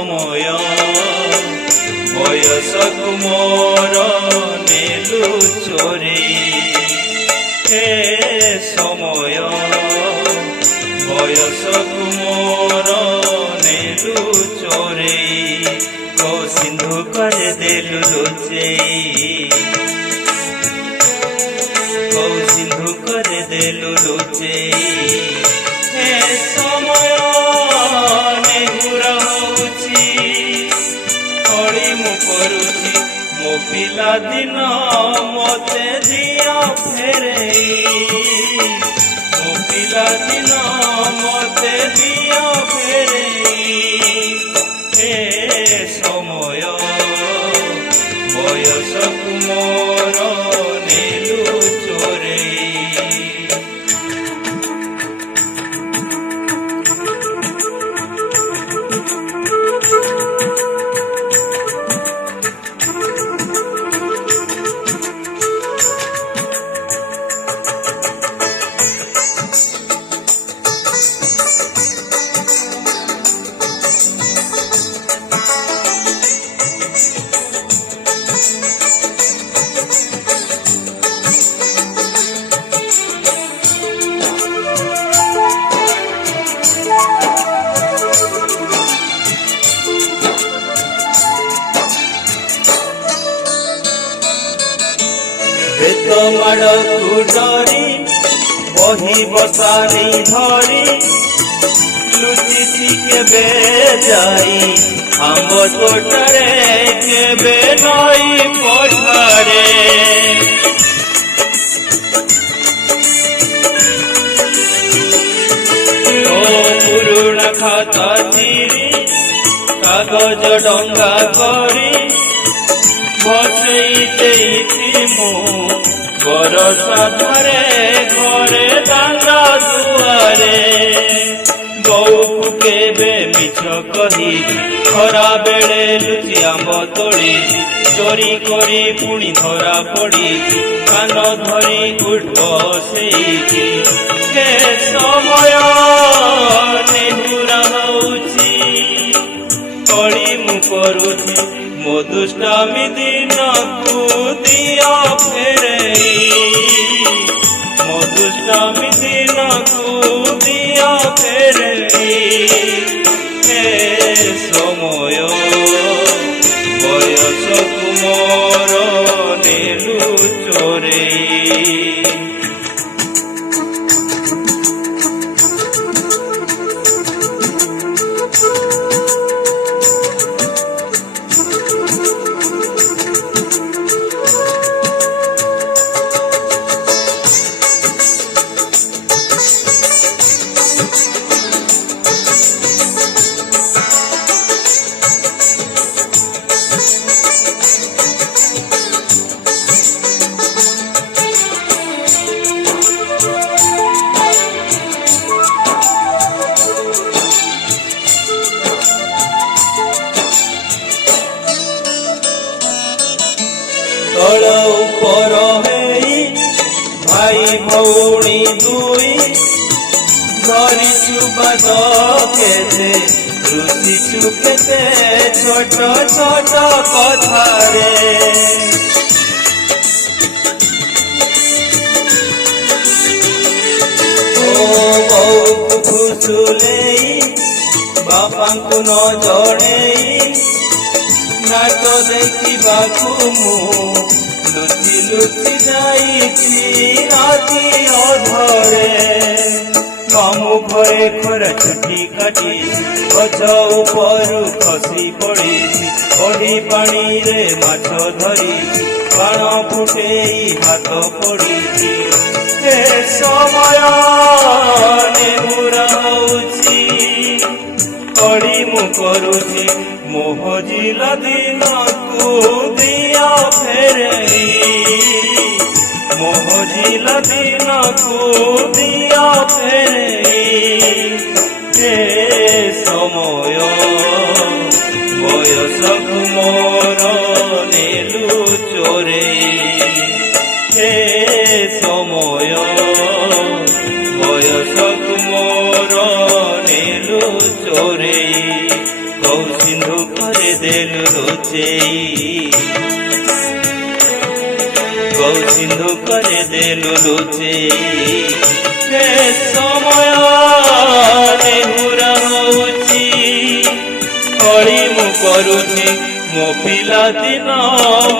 समय बयसकु मोर नेलु चोरी हे समय बयसकु मोर नेलु चोरी तो सिंधु कर देलु लुचेई तो सिंधु कर देलु लुचेई हे समय नेहुरा होउछि हरि मु करुछि मो पिला दिन मते दिया फेरेई मो पिला दिन मते दिया फेरेई हे समय बयसकु मोर नेलु चोरेई बेत माड़ तू डरी बही बसानी धरी लुचिछि केबे जाई आंब तोटरे केबे नई पठारे ओ पुरुणा खाता चिरी कागज डंगा करी भसई देइछि मु बरसा धरे घरे दांडा दुआरे बौକୁ केबे मिछ कही खरा बेले लुचि आंब तोड़ी चोरी करी पुणी धरा पड़ी कान धरी उठ बसेइछि हे समय नेहुरा होउछि कଳି मु करुछि मो दुष्टामी दिन को दिया फेरेई मो दुष्टामी दिन को दिया फेरेई हे समय बयसकु मोर नेलु चोरेई तल उपर हेई भाई भौणी दुई धरिछु बाद केते रुचिछु केते छोट छोट कथारे ओ बौକୁ फुसुलेई बापाଙ୍କୁ न जणेई नाट देखिबाकु मु लुचि लुचि जाइछि राति अधरे मामु घरे खरा छुटी काटी गछ उपरु खसी पड़िछि बड़ी पानी रे माछ धरी बाण फुटेई हाथ पड़िछि हे समय नेहुरा होउछि कଳି मु करुछि मोह जिला दिन को दिया फेरेई मोह जिला दिन को दिया फेरेई हे समय बयसकु मोर नेलु चोरेई हे समय बयसकु मोर नेलु चोरेई सिंधु बहु सिंधु करे देलु लुचे हे समय नेहुरा होउची कली मु करुची मो पिला दिन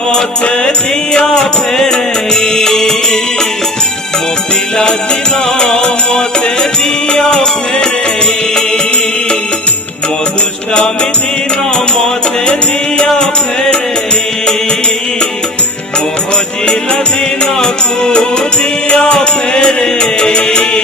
मते दिया फेरे मो पिला दिन मते दिया फेरे मो दुष्टामी दिन मते दिया फेरे मो हजिला दिन को दिया फेरे।